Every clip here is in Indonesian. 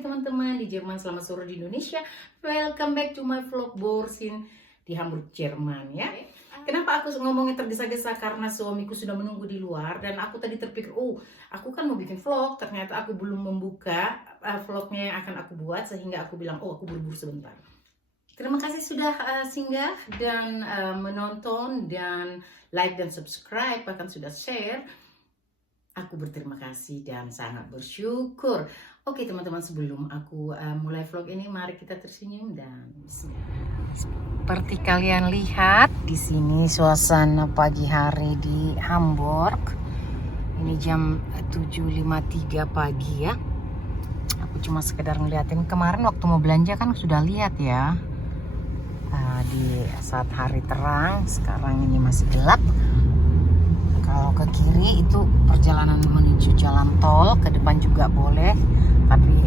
Hai teman-teman di Jerman, selamat sore di Indonesia. Welcome back to my vlog Borsin di Hamburg, Jerman ya. Kenapa aku ngomongnya tergesa-gesa? Karena suamiku sudah menunggu di luar dan aku tadi terpikir, aku kan mau bikin vlog. Ternyata aku belum membuka vlognya yang akan aku buat, sehingga aku bilang, aku buru-buru sebentar. Terima kasih sudah singgah dan menonton dan like dan subscribe, bahkan sudah share. Aku berterima kasih dan sangat bersyukur. Oke teman-teman, sebelum aku mulai vlog ini, mari kita tersenyum dan bismillah. Seperti kalian lihat di sini suasana pagi hari di Hamburg. Ini jam 7.53 pagi ya. Aku cuma sekedar ngeliatin, kemarin waktu mau belanja kan sudah lihat ya. Di saat hari terang, sekarang ini masih gelap. Kalau ke kiri itu perjalanan menuju jalan tol, ke depan juga boleh, tapi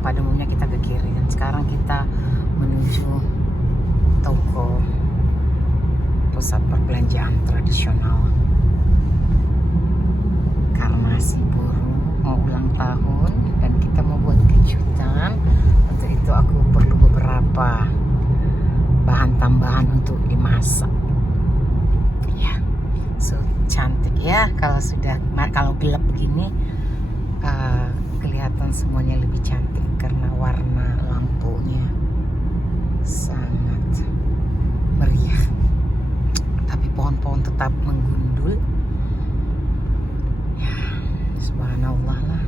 pada umumnya kita ke kiri. Dan sekarang kita menuju toko pusat perbelanjaan tradisional. Karena si Buru mau ulang tahun dan kita mau buat kejutan, untuk itu aku perlu beberapa bahan tambahan untuk dimasak. Ya, cantik ya kalau gelap begini, kelihatan semuanya lebih cantik karena warna lampunya sangat meriah. Tapi pohon-pohon tetap menggundul. Ya, subhanallah lah.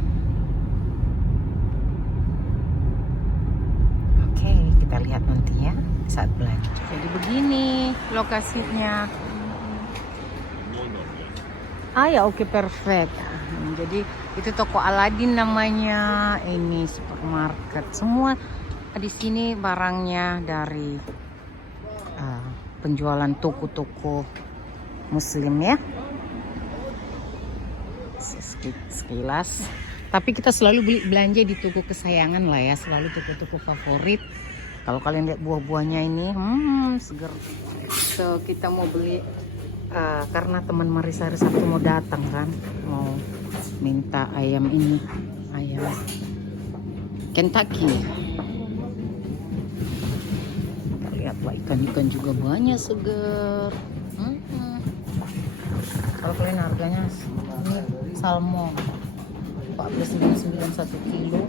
Oke, kita lihat nanti ya saat belanja. Jadi begini lokasinya. Ya oke, perfect. Jadi itu toko Aladin namanya. Ini supermarket. Semua di sini barangnya dari penjualan toko-toko Muslim ya. Sekilas. Tapi kita selalu belanja di toko kesayangan lah ya. Selalu toko-toko favorit. Kalau kalian lihat buah-buahnya ini, seger. So kita mau beli. Karena teman Marisa hari Sabtu mau datang kan, mau minta ayam Kentucky. Kita lihatlah, ikan-ikan juga banyak seger. Kalau kalian harganya ini salmon 14,99 1 kilo.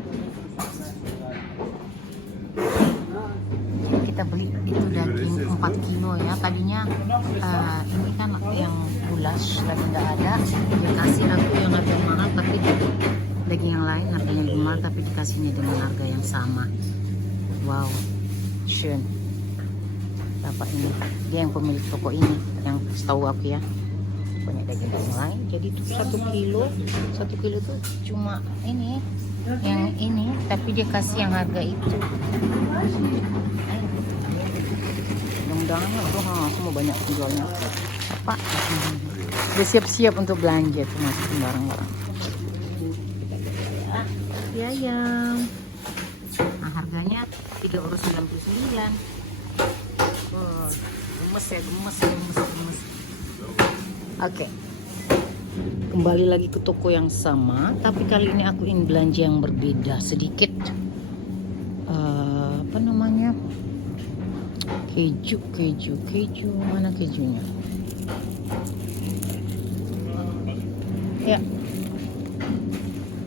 Kita beli itu daging 4 kilo ya. Tadinya ini kan yang goulash tapi nggak ada, dikasih aku yang harga mahal, tapi daging yang lain harganya lebih mahal tapi dikasihnya dengan harga yang sama. Wow, schön. Bapak ini dia yang pemilik toko ini, yang setahu aku ya, banyak daging lain. Jadi itu 1 kilo tuh cuma ini yang ini, tapi dia kasih yang harga itu. Mudah-mudahan semua banyak penjualnya. Pak, udah siap-siap untuk belanja tuh, masukin barang-barang. Ya yang. Nah, harganya 3,99 €. Gemes. Oke. Kembali lagi ke toko yang sama, tapi kali ini aku ingin belanja yang berbeda sedikit. Apa namanya? Keju, mana kejunya? Ya,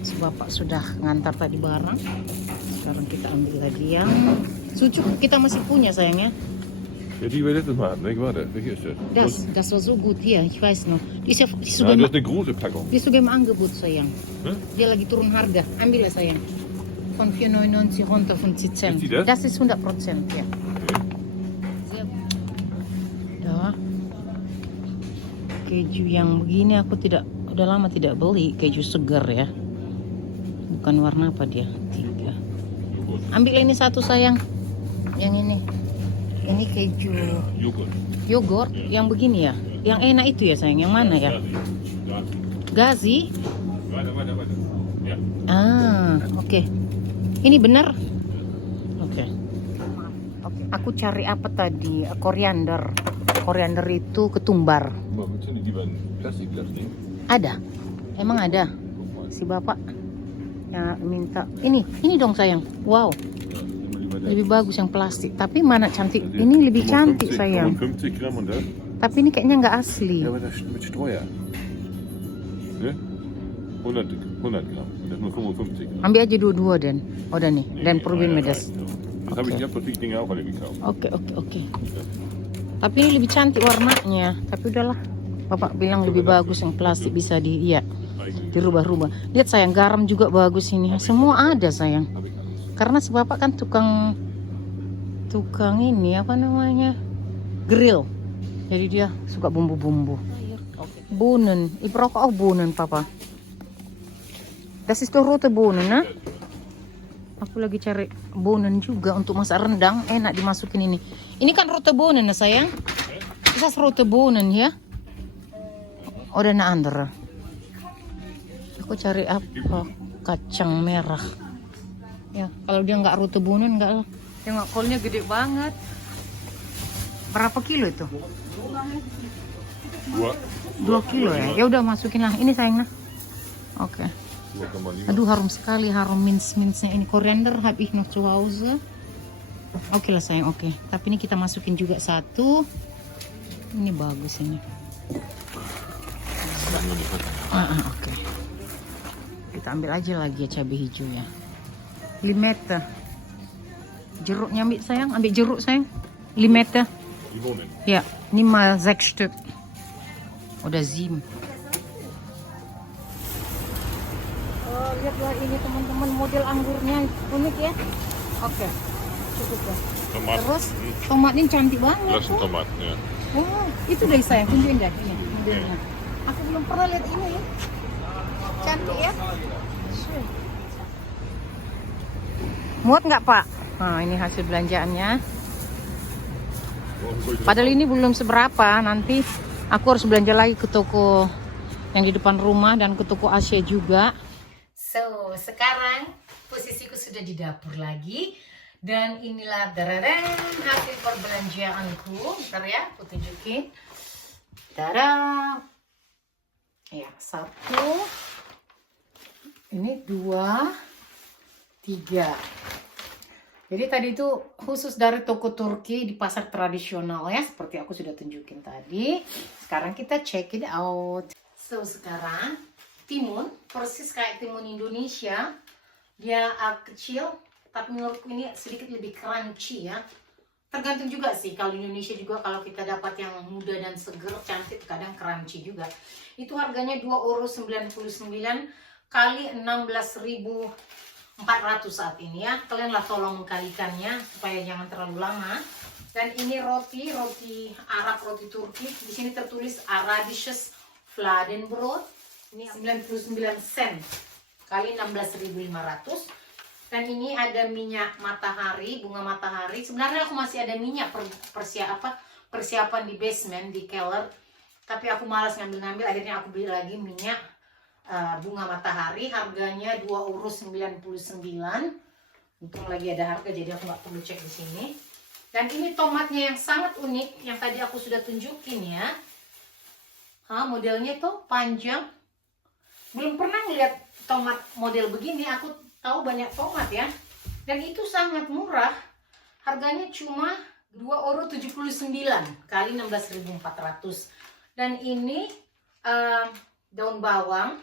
si bapak sudah ngantar tadi barang. Sekarang kita ambil lagi yang sucuk, kita masih punya sayangnya. Ja, die wir letztes Mal hatten, welche war das? Welche ist das? Das war so gut, ja, ich weiß noch. Die ist Du hast eine große Packung. Dia sudah im Angebot sayang. Dia lagi turun harga, ambil ya sayang. Von 4,99 runter 50 Cent. Ist die das? Das ist 100% ya. Keju yang begini aku udah lama tidak beli, keju segar ya. Bukan warna apa dia? 3. Ambil ini satu sayang. Yang ini. Ini keju yogurt yang begini ya. Yang enak itu ya sayang. Yang mana ya? Gazi. Ja. Oke. Ini benar? Oke. Aku cari apa tadi? Koriander. Koriander itu ketumbar. Ada? Emang ada? Si bapak Ya minta ini dong sayang. Wow, lebih bagus yang plastik. Tapi mana cantik? Ini lebih cantik sayang. 55 Gramm und das? Tapi ini kayaknya nggak asli. Ja, aber das mit Streuer. Ne? 100 Gramm. Und das nur 55 Gramm. Ambil aja dua-dua Dan. Udah nih. Dan Probin einer Medas. reicht. Das habe ich, ich habe die Dinger auch alle gekauft. Oke. Tapi ini lebih cantik warnanya. Tapi udahlah. Bapak bilang lebih bagus yang plastik bisa dirubah-rubah. Lihat sayang, garam juga bagus ini. Semua ada sayang. Karena si bapak kan tukang ini apa namanya? Grill. Jadi dia suka bumbu-bumbu. Bonen. Ich brauche auch Bohnen, Papa. Das ist doch rote Bohnen, ne? Aku lagi cari bohnen juga untuk masak rendang. Enak dimasukin ini. Ini kan rote Bohnen, sayang. Ist das rote Bohnen, ya? Oder eine andere. Aku cari apa? Kacang merah. Ya, kalau dia nggak rote Bohnen nggak lah. Tengok kolnya gede banget. Berapa kilo itu? 2 kilo ya. Ya udah masukin lah. Ini sayang nah. Oke. 2,5. Aduh harum sekali, harum mince-nya ini. Koriander habe ich noch zu Hause. Oke lah sayang, oke. Tapi ini kita masukin juga satu. Ini bagus ini. Oke. Kita ambil aja lagi ya cabai hijau ya. Limette. Jeruknya ambil sayang, ambil jeruk sayang. Limette. Limonen. Ya, ini mal 6 Stück. Udah 7. Oh, lihatlah ini teman-teman model anggurnya unik ya. Oke. Cukup ya. Tomat. Terus tomatnya cantik banget. Lassen Tomat, ja. Wah, itu deh sayang, tunjukin deh ini modelnya. Aku belum pernah lihat ini ya. Cantik ya. Muat nggak Pak? Nah ini hasil belanjaannya. Padahal ini belum seberapa. Nanti aku harus belanja lagi ke toko yang di depan rumah dan ke toko Asia juga. So sekarang posisiku sudah di dapur lagi. Dan inilah dararen hasil perbelanjaanku. Bentar ya, aku tunjukin. Tada. Ya, 1. Ini 2, 3. Jadi tadi itu khusus dari toko Turki di pasar tradisional ya. Seperti aku sudah tunjukin tadi. Sekarang kita check it out. So, sekarang timun. Persis kayak timun Indonesia. Dia kecil. Tapi menurutku ini sedikit lebih crunchy ya. Tergantung juga sih. Kalau Indonesia juga kalau kita dapat yang muda dan seger, cantik, kadang crunchy juga. Itu harganya 2,99 € kali 16.400 saat ini ya. Kalianlah tolong mengkalikannya supaya jangan terlalu lama. Dan ini roti Arab, roti Turki. Di sini tertulis Arabisches Fladenbrot. Ini 99 sen kali 16.500. Dan ini ada minyak matahari, bunga matahari. Sebenarnya aku masih ada minyak persiapan di basement, di keller. Tapi aku malas ngambil-ngambil, akhirnya aku beli lagi minyak bunga matahari. Harganya 2,99 €. Untung lagi ada harga, jadi aku nggak perlu cek di sini. Dan ini tomatnya yang sangat unik, yang tadi aku sudah tunjukin ya. Modelnya tuh panjang. Belum pernah ngeliat tomat model begini. Aku tahu banyak tomat ya, dan itu sangat murah, harganya cuma 2,79 € kali 16.400. Dan ini daun bawang,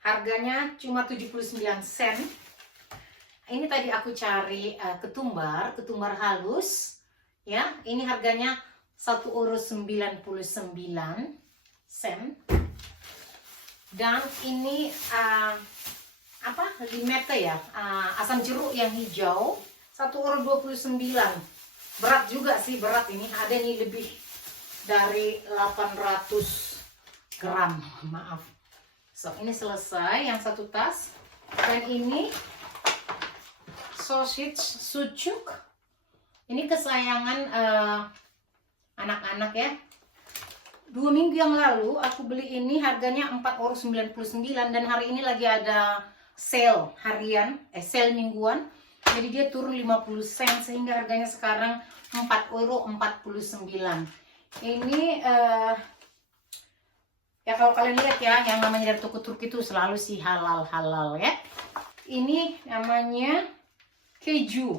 harganya cuma 79 sen. Ini tadi aku cari ketumbar halus ya, ini harganya 1,99 €. Dan ini limette ya, asam jeruk yang hijau, 1,29 €. Berat juga sih, berat ini. Ada nih lebih dari 800 gram, maaf. So ini selesai yang satu tas. Dan ini sausage sucuk. Ini kesayangan anak-anak ya. 2 minggu yang lalu aku beli ini, harganya 4,99 € dan hari ini lagi ada sale harian, sale mingguan. Jadi dia turun 50 sen sehingga harganya sekarang 4,49 €. Ini Ya kalau kalian lihat ya, yang namanya dari toko Turki itu selalu sih halal ya. Ini namanya keju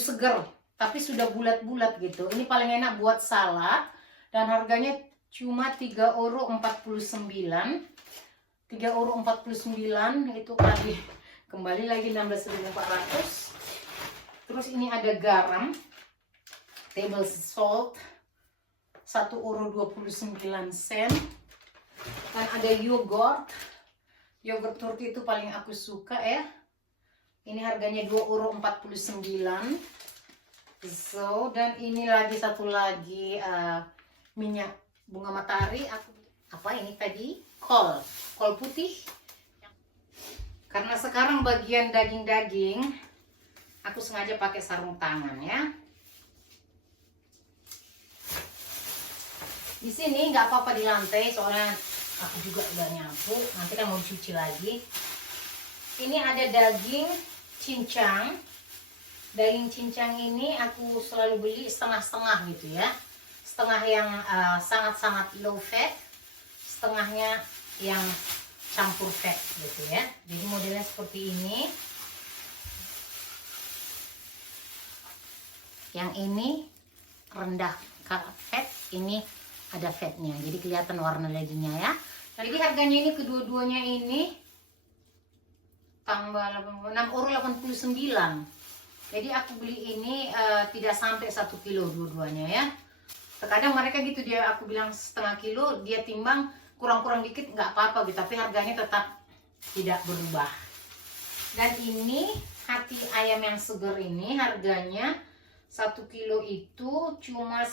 seger, tapi sudah bulat-bulat gitu. Ini paling enak buat salad dan harganya cuma 3,49 €. 3,49 € itu kembali lagi 16.400. Terus ini ada garam, table salt 1,29 €. Dan ada yogurt Turki itu paling aku suka ya. Ini harganya 2,49 €. Dan ini satu lagi minyak bunga matahari. Apa ini tadi? Kol putih. Karena sekarang bagian daging-daging aku sengaja pakai sarung tangan ya. Di sini nggak apa-apa di lantai, soalnya aku juga udah nyapu. Nanti kan mau cuci lagi. Ini ada daging cincang. Daging cincang ini aku selalu beli setengah-setengah gitu ya. Setengah yang sangat-sangat low fat, setengahnya yang campur fat gitu ya. Jadi modelnya seperti ini. Yang ini rendah fat, ini ada fatnya, jadi kelihatan warna dagingnya ya. Jadi harganya ini kedua-duanya ini tambah 6,89 €. Jadi aku beli ini tidak sampai 1 kilo dua-duanya ya. Terkadang mereka gitu, aku bilang setengah kilo, dia timbang kurang-kurang dikit nggak apa-apa gitu, tapi harganya tetap tidak berubah. Dan ini hati ayam yang seger ini harganya 1 kilo itu cuma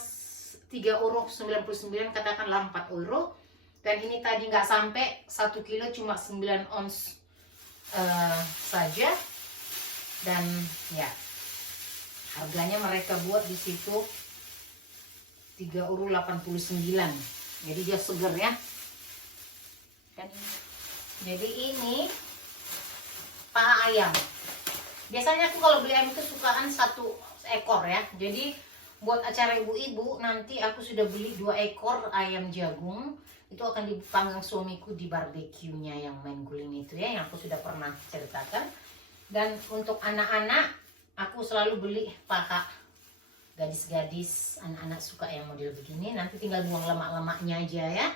3,99 €, katakanlah 4 €. Dan ini tadi nggak sampai 1 kilo, cuma 9 ons saja. Dan ya harganya mereka buat di situ 3,89 €. Jadi dia seger ya. Dan jadi ini paha ayam. Biasanya aku kalau beli ayam itu sukaan 1 ekor ya. Jadi buat acara ibu-ibu nanti aku sudah beli 2 ekor ayam jagung. Itu akan dipanggang suamiku di barbeque-nya yang main guling itu ya, yang aku sudah pernah ceritakan. Dan untuk anak-anak aku selalu beli paha. Gadis-gadis, anak-anak suka yang model begini. Nanti tinggal buang lemak-lemaknya aja ya.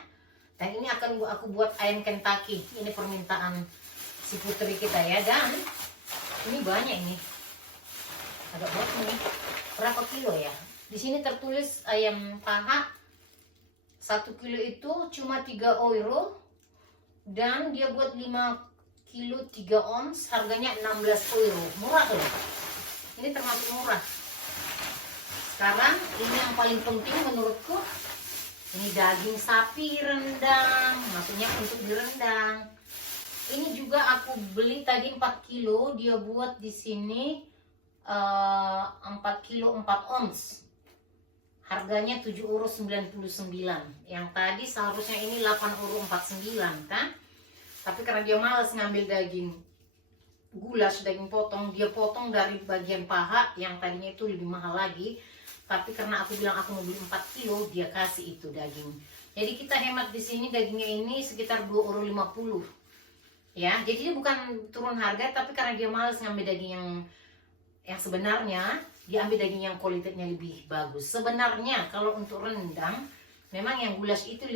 Dan ini akan aku buat ayam Kentucky. Ini permintaan si putri kita ya. Dan ini banyak ini. Agak banyak nih. Berapa kilo ya? Di sini tertulis ayam paha 1 kilo itu cuma 3 €. Dan dia buat 5 kilo 3 ons, harganya 16 €. Murah loh. Ini termasuk murah. Sekarang ini yang paling penting menurutku. Ini daging sapi rendang, maksudnya untuk direndang. Ini juga aku beli tadi 4 kilo, dia buat di sini 4 kilo 4 ons. Harganya 7,99 €. Yang tadi seharusnya ini 8,49 € kan? Tapi karena dia malas ngambil daging goulash, daging potong, dia potong dari bagian paha yang tadinya itu lebih mahal lagi. Tapi karena aku bilang aku mau beli 4 kilo, dia kasih itu daging. Jadi kita hemat di sini dagingnya ini sekitar 2,50 € ya. Jadi dia bukan turun harga, tapi karena dia malas ngambil daging yang sebenarnya, dia ambil daging yang kualitasnya lebih bagus. Sebenarnya kalau untuk rendang, memang yang goulash itu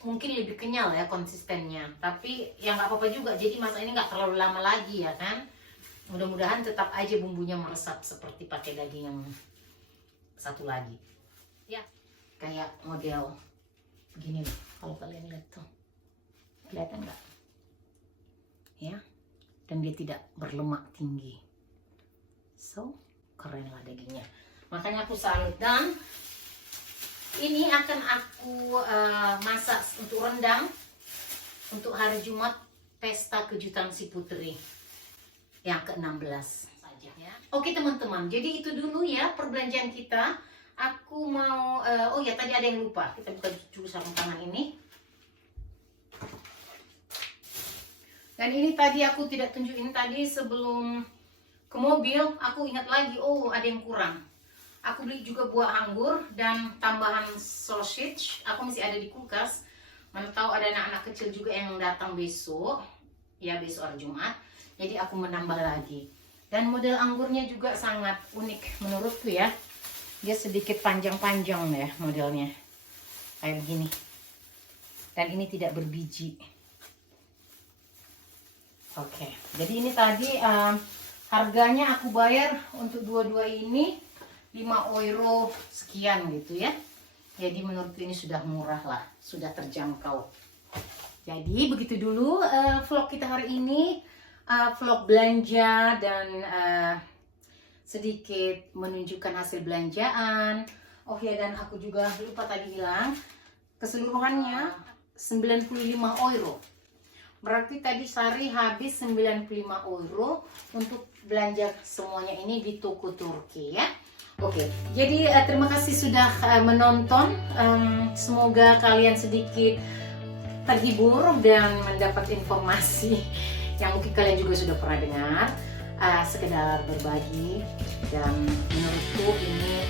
mungkin lebih kenyal ya konsistennya. Tapi ya nggak apa-apa juga. Jadi masa ini nggak terlalu lama lagi ya kan. Mudah-mudahan tetap aja bumbunya meresap seperti pakai daging yang satu lagi. Ya, kayak model begini loh. Kalau kalian lihat tuh, kelihatan nggak? Ya, dan dia tidak berlemak tinggi. So, keren lah dagingnya. Makanya aku salut. Dan ini akan aku masak untuk rendang untuk hari Jumat pesta kejutan si putri yang ke-16 saja ya. Oke teman-teman, jadi itu dulu ya perbelanjaan kita. Aku mau oh ya tadi ada yang lupa, kita buka dulu sarung tangan ini. Dan ini tadi aku tidak tunjukin tadi sebelum ke mobil, aku ingat lagi, oh ada yang kurang. Aku beli juga buah anggur dan tambahan sausage. Aku masih ada di kulkas. Mana tahu ada anak-anak kecil juga yang datang besok. Ya, besok hari Jumat. Jadi aku menambah lagi. Dan model anggurnya juga sangat unik menurutku ya. Dia sedikit panjang-panjang ya modelnya. Kayak begini. Dan ini tidak berbiji. Oke. Jadi ini tadi harganya aku bayar untuk dua-dua ini 5 euro sekian gitu ya. Jadi menurutku ini sudah murah lah, sudah terjangkau. Jadi begitu dulu vlog kita hari ini, vlog belanja dan sedikit menunjukkan hasil belanjaan. Oh ya, dan aku juga lupa tadi bilang, keseluruhannya 95 euro. Berarti tadi Sari habis 95 euro untuk belanja semuanya ini di toko Turki ya. Oke, jadi terima kasih sudah menonton. Semoga kalian sedikit terhibur dan mendapat informasi yang mungkin kalian juga sudah pernah dengar. Sekedar berbagi, dan menurutku ini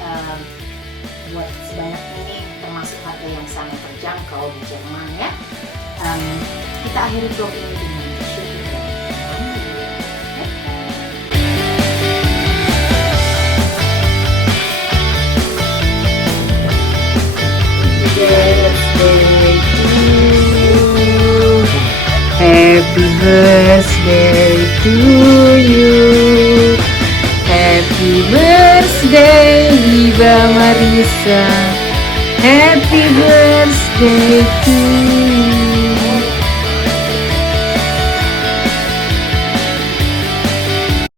buat sebanyak ini termasuk harga yang sangat terjangkau di Jerman ya. Kita akhiri vlog ini dengan Happy birthday to you. Happy birthday Iba Marisa. Happy birthday to you.